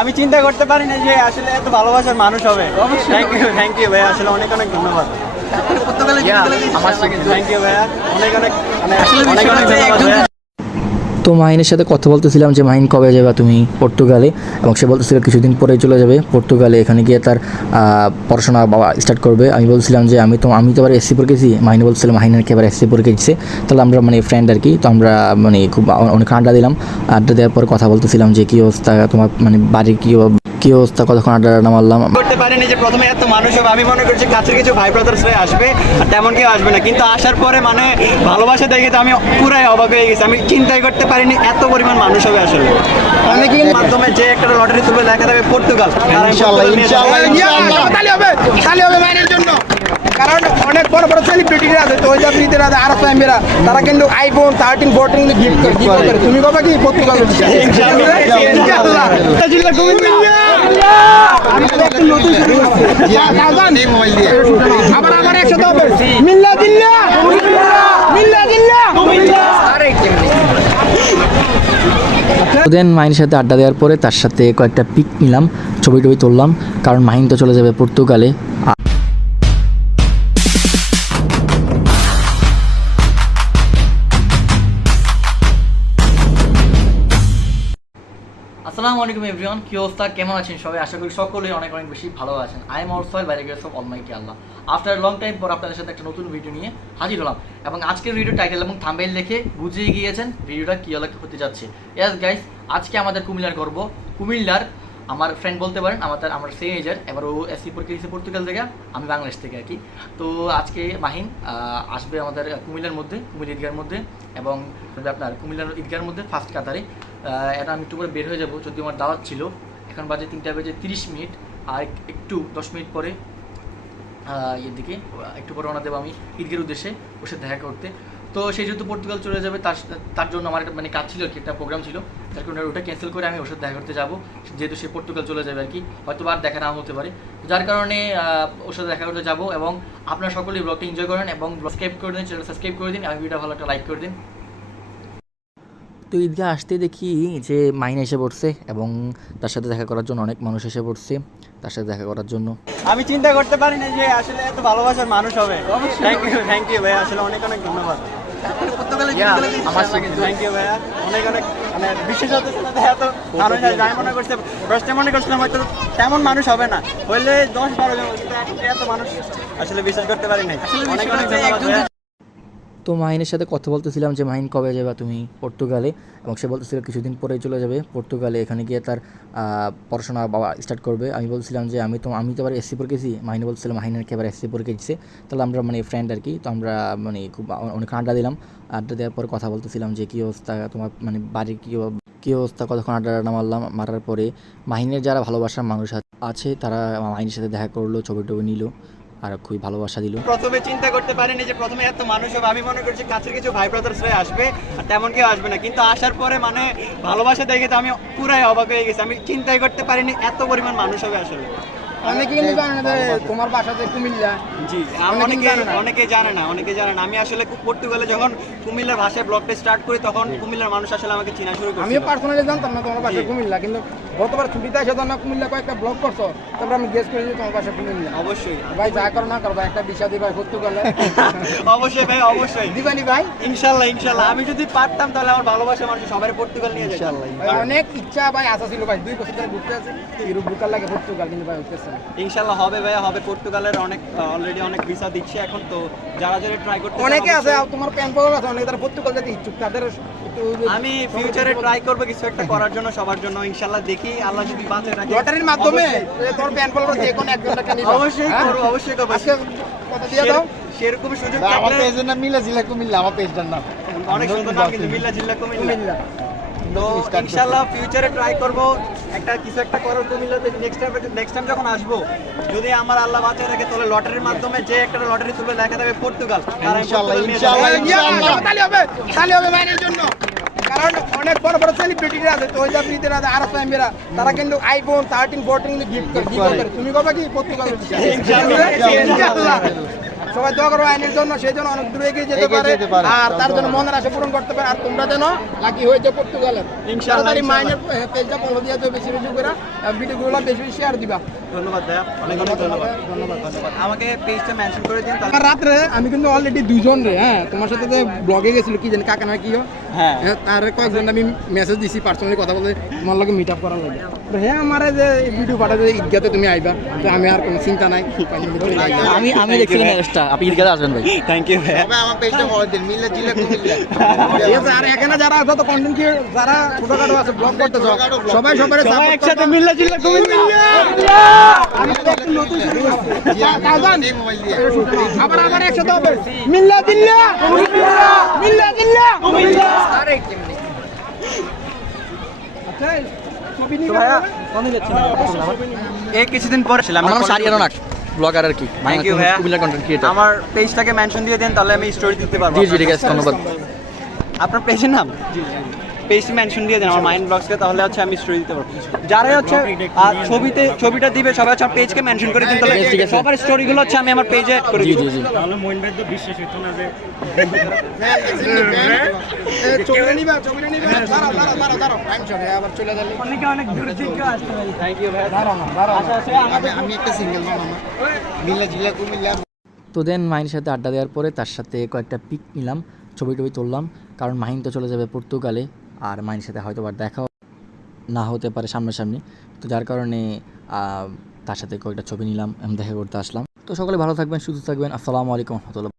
আমি চিন্তা করতে পারি না যে আসলে এত ভালোবাসার মানুষ হবে। থ্যাংক ইউ ভাই, আসলে অনেক অনেক ধন্যবাদ। থ্যাংক ইউ ভাইয়া, অনেক অনেক অনেক অনেক ধন্যবাদ। তো মাহিনের সাথে কথা বলতেছিলাম যে মাহিন কবে যাবে তুমি পর্তুগালে, এবং সে বলতেছিল কিছুদিন পরেই চলে যাবে পর্তুগালে, এখানে গিয়ে তার পড়াশোনা স্টার্ট করবে। আমি বলছিলাম যে আমি তো এবার এসসি পরীক্ষা দিয়েছি। মাহিন বলছিল মাহিনের এবার এসসি পরীক্ষা দিচ্ছে, তাহলে আমরা মানে ফ্রেন্ড আর কি। তো আমরা মানে খুব অনেক আড্ডা দিলাম। আড্ডা দেওয়ার পর কথা বলতেছিলাম যে কী অবস্থা তোমার, মানে বাড়ির কী অবস্থা, কতক্ষণ আড্ডা মারলাম। করতে পারিনি যে প্রথমে এত মানুষ হবে, আমি মনে করছি কাছের কিছু ভাই ব্রাদার্সরাই আসবে আর তেমন কেউ আসবে না, কিন্তু আসার পরে মানে ভালোবাসা দেখে তো আমি পুরাই অবাক হয়ে গেছি। আমি চিন্তাই করতে পারিনি এত পরিমাণ মানুষ হবে আসলে। অনেকের মাধ্যমে যে একটা লটারি তুলবে দেখা যাবে পর্তুগাল। ইনশাআল্লাহ ইনশাআল্লাহ ইনশাআল্লাহ তালি হবে মাইনের জন্য, কারণ অনেক বড় বড় সেলিব্রিটিরা আছে, তো ওই যে ফ্রিতেরা আছে আরো ফ্যামিলিরা, তারা কিন্তু আইফোন 13 14 গিফট করে। তুমি বাবা কি পর্তুগাল ইনশাআল্লাহ ইনশাআল্লাহ আমি তো একটা নতুন শুরু করছি এই মোবাইল দিয়ে আবার একসাথে হবে মিল্লা দিল্লা মিল্লা দিল্লা আরে কেমনে। দেন মাহিনের সাথে আড্ডা দেওয়ার পরে তার সাথে কয়েকটা পিক নিলাম, ছবি টবি তুললাম, কারণ মাহিন তো চলে যাবে পর্তুগালে। আসসালামু আলাইকুম এভরিওয়ান, কি অবস্থা, কেমন আছেন সবাই? আশা করি সকলেই অনেক অনেক বেশি ভালো আছেন। আই এম অলসো বাইরে গেছে সব অলমাইটি আল্লাহ। আফটার লং টাইম পর আপনাদের সাথে একটা নতুন ভিডিও নিয়ে হাজির হলাম, এবং আজকের ভিডিও টাইটেল এবং থাম্বনেল দেখে বুঝিয়ে গিয়েছেন ভিডিওটা কী হতে যাচ্ছে। ইয়েস গাইস, আজকে আমাদের কুমিল্লার করব। কুমিল্লার আমার ফ্রেন্ড বলতে পারেন, আমার সেম এজের, এবার ও এসসি পরীক্ষা দিয়েছে পর্তুগাল থেকে, আমি বাংলাদেশ থেকে আর কি। তো আজকে মাহিন আসবে আমাদের কুমিল্লার মধ্যে, কুমিল্লা ঈদগাহের মধ্যে, এবং আপনার কুমিল্লার ঈদগাহের মধ্যে ফার্স্ট কাতারে। এটা আমি একটু করে বের হয়ে যাবো, যদি আমার দাওয়াত ছিল। এখন বাজে 3:30, আর একটু 10 মিনিট পরে এর দিকে একটু পরে রওনা দেবো আমি ঈদগাহের উদ্দেশ্যে, ওর সাথে দেখা করতে। তো সেই যেহেতু পর্তুগাল চলে যাবে, তার জন্য আমার একটা মানে কাজ ছিল আর কি, একটা প্রোগ্রাম ছিল, যার কারণে ওটা ক্যান্সেল করে আমি ওর সাথে দেখা করতে যাবো, যেহেতু সে পর্তুগাল চলে যাবে আর কি। হয়তো আর দেখা নাও হতে পারে, যার কারণে ওর সাথে দেখা করতে যাবো। এবং আপনারা সকলেই ব্লগটা এনজয় করেন এবং সাবস্ক্রাইব করে দিন, চ্যানেল সাবস্ক্রাইব করে দিন, এবং ভিডিওটা ভালো একটা লাইক করে দিন। তো ঈদগাহ আসতে দেখি যে মাহিন এসে পড়ছে, এবং তার সাথে দেখা করার জন্য অনেক মানুষ এসে পড়ছে তার সাথে দেখা করার জন্য। আমি চিন্তা করতে পারি না যে আসলে এত ভালোবাসার মানুষ হবে। থ্যাংক ইউ ভাই, আসলে অনেক অনেক ধন্যবাদ। থ্যাংক ইউ ভাইয়া, অনেক অনেক মানে বিশেষ হতে এত মানুষ আসবে আমি মনে করছি, ফার্স্টে মনে করছিলাম হয়তো তেমন মানুষ হবে না, হইলে 10-12 জন, এত মানুষ আসলে বিশ্বাস করতে পারি নাই। অনেক অনেক ধন্যবাদ ভাইয়া। তো মাহিনের সাথে কথা বলতেছিলাম যে মাহিন কবে যাবে তুমি পর্তুগালে, এবং সে বলতেছিল কিছুদিন পরেই চলে যাবে পর্তুগালে, এখানে গিয়ে তার পড়াশোনা স্টার্ট করবে। আমি বলছিলাম যে আমি তো এবার এসসি পরীক্ষা দিয়েছি। মাহিন বলছিল মাহিনের এবার এসসি পরীক্ষা দিচ্ছে, তাহলে আমরা মানে ফ্রেন্ড আর কি। তো আমরা মানে খুব অনেক আড্ডা দিলাম। আড্ডা দেওয়ার পর কথা বলতেছিলাম যে কী অবস্থা তোমার, মানে বাড়ির কী অবস্থা, কতক্ষণ আড্ডা মারলাম। মারার পরে মাহিনের যারা ভালোবাসার মানুষ আছে তারা মাহিনের সাথে দেখা করলো, ছবি টবি নিল, আর খুবই ভালোবাসা দিল। প্রথমে চিন্তা করতে পারিনি যে প্রথমে এত মানুষ হবে, আমি মনে করছি কাছের কিছু ভাই ব্রাদার্সরাই আসবে আর তেমন কেউ আসবে না, কিন্তু আসার পরে মানে ভালোবাসা দেখে তো আমি পুরাই অবাক হয়ে গেছি। আমি চিন্তাই করতে পারিনি এত পরিমাণ মানুষ হবে আসলে। অনেকে কিন্তু জানে না যে তোমার বাসাতে কুমিল্লা। জি, অনেকে জানে না। আমি আসলে পর্তুগালে যখন কুমিল্লার ভাষায় ব্লগটা স্টার্ট করি, তখন কুমিল্লার মানুষ আসলে আমাকে চেনা শুরু করে। আমিও পার্সোনালি জানতাম না তোমার বাসা কুমিল্লা, কিন্তু গতবার ছুটিতে এসে তো না কুমিল্লা কয়েকটা ব্লগ করছো, তারপর আমি গেস করেছি তোমার বাসা কুমিল্লা। অবশ্যই ভাই, যা করো না করো, একটা বিষয় দিই ভাই পর্তুগালে। অবশ্যই ভাই, অবশ্যই দিবানি ভাই, ইনশাল্লাহ। আমি যদি পারতাম তাহলে আমার ভালোবাসা মানুষ সবাই পর্তুগাল নিয়ে যেত। অনেক ইচ্ছা ভাই, আশা ছিল ভাই, 2 বছর ধরে ঘুরতে আছে ইউরোপ ঢুকার লাগে পর্তুগাল, কিন্তু ভাই হচ্ছে না। ইনশাল্লাহ হবে ভাইয়া, হবে। পর্তুগালের অনেক অলরেডি অনেক ভিসা দিচ্ছে এখন, তো যারা ট্রাই করতে অনেকে আছে, তোমার প্যান পাওয়ার আছে অনেকে, তারা পর্তুগাল যেতে ইচ্ছুক, তাদের আমি ফিউচারে ট্রাই করবো কিছু একটা করার জন্য, সবার জন্য। ইনশাল্লাহ দেখি আল্লাহ যদি বাঁচে রাখে, লটারির মাধ্যমে তোর প্যান পাওয়ার যে কোনো একজনকে নিবা। অবশ্যই করব। আজকে কথা দিয়ে দাও, সেরকম সুযোগ আমার থাকলে। পেজের নাম মিলা জিলা কুমিল্লা, আমার পেজটার নাম অনেক সুন্দর নাম কিন্তু, মিল্লা জিল্লা কুমিল্লা। তো ইনশাল্লাহ ফিউচারে ট্রাই করব একটা কিছু একটা করার কুমিল্লাতে। নেক্সট টাইম যখন আসবো, যদি আমার আল্লাহ বাঁচিয়ে রাখে, তাহলে লটারির মাধ্যমে যে একটা লটারি তুলবে দেখা যাবে পর্তুগাল। তালি হবে মাইনের জন্য, কারণ অনেক বড় বড় সেলিব্রিটিরা আছে, তো ওই যে ফ্রিতেরা আছে আরো ফ্যামিলিরা, তারা কিন্তু আইফোন 13 14 গিফট করে। তুমি বাবা কি পর্তুগাল ইনশাআল্লাহ সবাই দোয়া করো আইনের জন্য, সেই জন্য অনেক দূরে এগিয়ে যেতে পারে আর তার জন্য মনের আশা পূরণ করতে পারে। আর তোমরা যেন লাকি হয়ে যাও পর্তুগালের। ইনশাআল্লাহ, তাড়াতাড়ি মাইনের পেজটা ফলো দিয়ে দাও, বেশি বেশি করে ভিডিওগুলো বেশি বেশি শেয়ার দিবা। ধন্যবাদ ভাইয়া, অনেক অনেক ধন্যবাদ। আমাকে পেজটা মেনশন করে দিন তাহলে। আর রাত্রে আমি কিন্তু অলরেডি দুজন রে, হ্যাঁ তোমার সাথে যে ব্লগে গেছিল কি জানি কাকা না কি হ্যাঁ তার কয়েকজন আমি মেসেজ দিছি পার্সোনালি কথা বলতে তোমার লগে মিট আপ করার লাগে। তো হ্যাঁ আমার যে ভিডিও পাঠাতে ঈদগাতে তুমি আইবা, তো আমি আর কোনো চিন্তা নাই। আমি দেখছিলাম ম্যাচটা, আপনি ঈদগাহে আসবেন ভাই। থ্যাংক ইউ ভাইয়া। আমার পেজটা ফলো দিন, মিল্লা জিল্লা কুমিল্লা। ঠিক আছে, আর এখানে যারা যত কন্টেন্ট ক্রিয়েটর যারা ছোটখাটো আছে ব্লগ করতে চাও, সবাই সবাই একসাথে মিল্লা জিল্লা কুমিল্লা। আমি তো একটু নতুন শুরু করছি। কাজান, এই মোবাইল দিয়ে আবার আবার একসাথে হবে। মিল্লা দিল্লা মিল্লা দিল্লা আরে কেমনে আচ্ছা ছবি নিয়ে ভাইয়া, ভাইয়া এই কিছুদিন পরে ছিলাম আমার নাম সারিয়ানো নাট, ব্লগার আর কি, থ্যাংক ইউ ভাইয়া। Comilla content creator. আমার পেজটাকে মেনশন দিয়ে দেন, তাহলে আমি স্টোরি দিতে পারবো। জি জি ঠিক আছে, ধন্যবাদ। আপনার পেজের নাম? পেজটি মেনশন দিয়ে দেন আমার মাইন্ড ব্লগসকে, তাহলে হচ্ছে আমি স্টোরি দিতে পারবো। যারাই হচ্ছে ছবিটা দিবে সবাই হচ্ছে আমার পেজকে মেনশন করে দিন, তাহলে ঠিক আছে। সবার স্টোরিগুলো হচ্ছে আমি আমার পেজে অ্যাড করে জি দিব। জি জি। ছবিটা নিবা দাঁড়াও দাঁড়াও দাঁড়াও দাঁড়াও টাইম চলে আবার চলে যাবে। অনেকে অনেক দূর থেকে আসতে পারে। থ্যাংক ইউ ভাইয়া। দাঁড়াও না দাঁড়াও আমি একটা সিঙ্গেল মামা, মিল্লা জিল্লা কুমিল্লা। তো দেন মাহিনের সাথে আড্ডা দেওয়ার পরে তার সাথে কয়েকটা পিক নিলাম, ছবি টবি তুললাম, কারণ মাহিন তো চলে যাবে পর্তুগালে, আর মাহিনের সাথে হয়তো আর দেখাও না হতে পারে সামনাসামনি। তো যার কারণে তার সাথে কয়েকটা ছবি নিলাম, দেখা করতে আসলাম। তো সকলে ভালো থাকবেন, সুস্থ থাকবেন। আসসালামু আলাইকুম রহমতুল্লাহ।